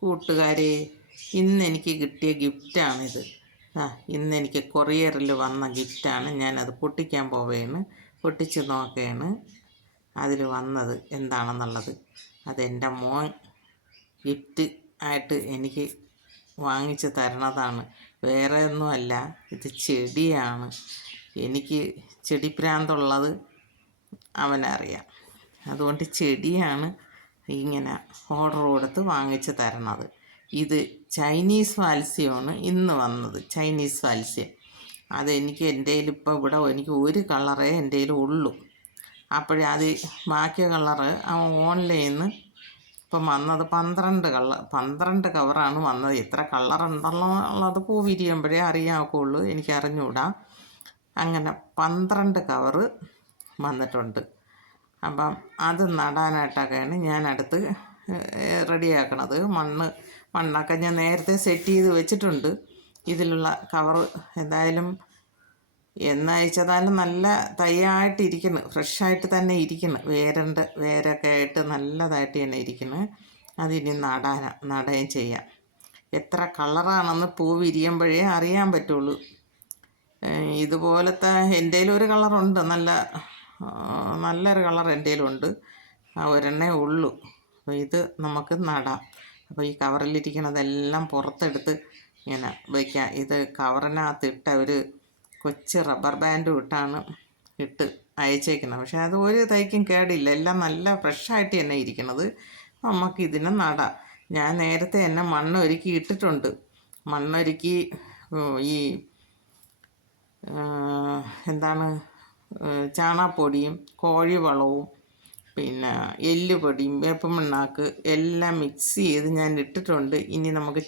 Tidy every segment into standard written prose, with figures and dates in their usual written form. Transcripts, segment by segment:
കൂട്ടുകാരെ, ഇന്നെനിക്ക് കിട്ടിയ ഗിഫ്റ്റാണിത്. ഇന്നെനിക്ക് കൊറിയറിൽ വന്ന ഗിഫ്റ്റാണ്. ഞാനത് പൊട്ടിക്കാൻ പോവുകയാണ്. പൊട്ടിച്ച് നോക്കുകയാണ് അതിൽ വന്നത് എന്താണെന്നുള്ളത്. അതെൻ്റെ മോൻ ഗിഫ്റ്റ് ആയിട്ട് എനിക്ക് വാങ്ങിച്ച് തരണതാണ്. വേറെ ഒന്നുമല്ല, ഇത് ചെടിയാണ്. എനിക്ക് ചെടിപ്രാന്തുള്ളത് അവനറിയാം. അതുകൊണ്ട് ചെടിയാണ് ഇങ്ങനെ ഓർഡർ കൊടുത്ത് വാങ്ങിച്ച് തരണത്. ഇത് ചൈനീസ് വാത്സ്യമാണ് ഇന്ന് വന്നത്. ചൈനീസ് വാത്സ്യം അതെനിക്ക് എൻ്റെ കയ്യിൽ ഇപ്പോൾ ഇവിടെ എനിക്ക് ഒരു കളറേ എൻ്റെ കയ്യിൽ ഉള്ളൂ. അപ്പോഴേ അത് ബാക്കി കളറ് ഓൺലൈനിൽ നിന്ന് ഇപ്പം വന്നത് 12 കവറാണ് വന്നത്. എത്ര കളറുണ്ടെന്നുള്ളത് പൂ വിരിയുമ്പോഴേ അറിയാവുള്ളൂ, എനിക്ക് അറിഞ്ഞുകൂടാ. അങ്ങനെ 12 കവറ് വന്നിട്ടുണ്ട്. അപ്പം അത് നടാനായിട്ടൊക്കെയാണ് ഞാനടുത്ത് റെഡിയാക്കണത്. മണ്ണൊക്കെ ഞാൻ നേരത്തെ സെറ്റ് ചെയ്ത് വെച്ചിട്ടുണ്ട്. ഇതിലുള്ള കവറ് എന്തായാലും എന്നയച്ചതായാലും നല്ല തയ്യായിട്ടിരിക്കുന്നു, ഫ്രഷായിട്ട് തന്നെ ഇരിക്കുന്നു. വേരൊക്കെ ആയിട്ട് നല്ലതായിട്ട് തന്നെ ഇരിക്കുന്നു. അതിനി നടുകയും ചെയ്യാം. എത്ര കളറാണെന്ന് പൂ വിരിയുമ്പോഴേ അറിയാൻ പറ്റുള്ളൂ. ഇതുപോലത്തെ എൻ്റെ ഒരു കളറുണ്ട്, നല്ലൊരു കളർ എൻ്റെ കയ്യിലുണ്ട്. ഒരെണ്ണേ ഉള്ളൂ. അപ്പോൾ ഇത് നമുക്ക് നടാം. അപ്പോൾ ഈ കവറിലിരിക്കണതെല്ലാം പുറത്തെടുത്ത് ഇങ്ങനെ വയ്ക്കാം. ഇത് കവറിനകത്തിട്ട ഒരു കൊച്ചു റബ്ബർ ബാൻഡും ഇട്ട് അയച്ചേക്കുന്നത്. പക്ഷേ അത് ഒരു തൈക്കും കേടില്ല, എല്ലാം നല്ല ഫ്രഷായിട്ട് തന്നെ ഇരിക്കണത്. നമുക്കിതിനെ നടാം. ഞാൻ നേരത്തെ തന്നെ മണ്ണൊരുക്കി ഇട്ടിട്ടുണ്ട്. മണ്ണൊരുക്കി ഈ ചാണകപ്പൊടിയും കോഴിവളവും പിന്നെ എല്ലുപൊടിയും വേപ്പമണ്ണാക്ക് എല്ലാം മിക്സ് ചെയ്ത് ഞാൻ ഇട്ടിട്ടുണ്ട്. ഇനി നമുക്ക്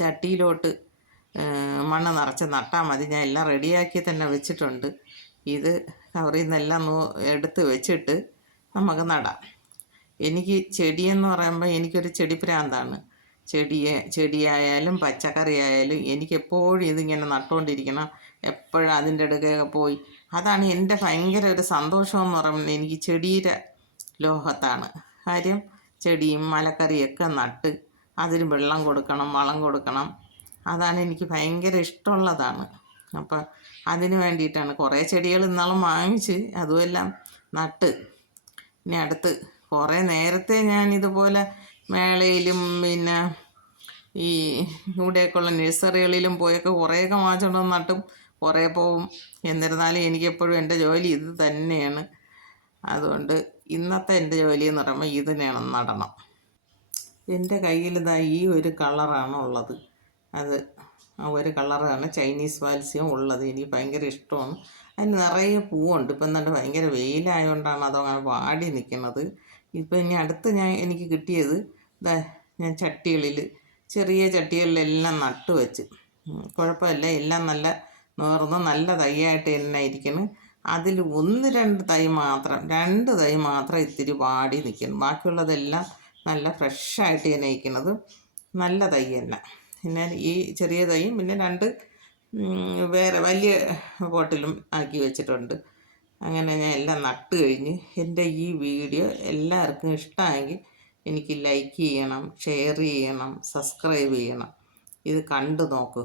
ചട്ടിയിലോട്ട് മണ്ണ് നിറച്ച് നട്ടാൽ മതി. ഞാൻ എല്ലാം റെഡിയാക്കി തന്നെ വെച്ചിട്ടുണ്ട്. ഇത് കവറിൽ നിന്നെല്ലാം എടുത്ത് വെച്ചിട്ട് നമുക്ക് നടാം. എനിക്ക് ചെടിയെന്ന് പറയുമ്പോൾ എനിക്കൊരു ചെടിപ്രാന്താണ്. ചെടിയായാലും പച്ചക്കറി ആയാലും എനിക്കെപ്പോഴും ഇതിങ്ങനെ നട്ടുകൊണ്ടിരിക്കണം. എപ്പോഴും അതിൻ്റെ ഇടയ്ക്കൊക്കെ പോയി, അതാണ് എൻ്റെ ഭയങ്കര ഒരു സന്തോഷമെന്ന് പറയുന്നത്. എനിക്ക് ചെടിയുടെ ലോകത്താണ് കാര്യം. ചെടിയും മലക്കറിയൊക്കെ നട്ട് അതിന് വെള്ളം കൊടുക്കണം, വളം കൊടുക്കണം. അതാണ് എനിക്ക് ഭയങ്കര ഇഷ്ടമുള്ളതാണ്. അപ്പം അതിന് വേണ്ടിയിട്ടാണ് കുറേ ചെടികൾ ഇന്നാളും വാങ്ങിച്ച് അതുമെല്ലാം നട്ട്. ഇനി അടുത്ത് കുറേ നേരത്തെ ഞാൻ ഇതുപോലെ മേളയിലും പിന്നെ ഈ ഇവിടെയൊക്കെയുള്ള നഴ്സറികളിലും പോയൊക്കെ കുറേയൊക്കെ വാങ്ങിച്ചുകൊണ്ട് നട്ടും കുറേ പോവും. എന്നിരുന്നാലും എനിക്കെപ്പോഴും എൻ്റെ ജോലി ഇത് തന്നെയാണ്. അതുകൊണ്ട് ഇന്നത്തെ എൻ്റെ ജോലി എന്ന് പറയുമ്പോൾ ഇതിനെയാണ് നടണം. എൻ്റെ കയ്യിലിതാ ഈ ഒരു കളറാണ് ഉള്ളത്. അത് ഒരു കളറാണ് ചൈനീസ് വാത്സ്യം ഉള്ളത്. എനിക്ക് ഭയങ്കര ഇഷ്ടമാണ്. അതിന് നിറയെ പൂവുണ്ട്. ഇപ്പം എന്നിട്ട് ഭയങ്കര വെയിലായതുകൊണ്ടാണ് അതങ്ങനെ വാടി നിൽക്കുന്നത്. ഇപ്പം ഇനി അടുത്ത് എനിക്ക് കിട്ടിയത് ഞാൻ ചെറിയ ചട്ടികളിലെല്ലാം നട്ടു വെച്ച്. കുഴപ്പമില്ല, എല്ലാം നല്ല നേർന്ന് നല്ല തൈയായിട്ട് തന്നെ ഇരിക്കുന്നു. അതിൽ 2 തൈ മാത്രം ഇത്തിരി വാടി നിൽക്കുന്നു. ബാക്കിയുള്ളതെല്ലാം നല്ല ഫ്രഷായിട്ട് തന്നെ ഇരിക്കുന്നത്, നല്ല തൈ തന്നെ. പിന്നെ ഈ ചെറിയ തൈയും പിന്നെ 2 വേറെ വലിയ പോട്ടിലും ആക്കി വെച്ചിട്ടുണ്ട്. അങ്ങനെ ഞാൻ എല്ലാം നട്ട് കഴിഞ്ഞ് എൻ്റെ ഈ വീഡിയോ എല്ലാവർക്കും ഇഷ്ടമായെങ്കിൽ എനിക്ക് ലൈക്ക് ചെയ്യണം, ഷെയർ ചെയ്യണം, സബ്സ്ക്രൈബ് ചെയ്യണം. ഇത് കണ്ടു നോക്കൂ.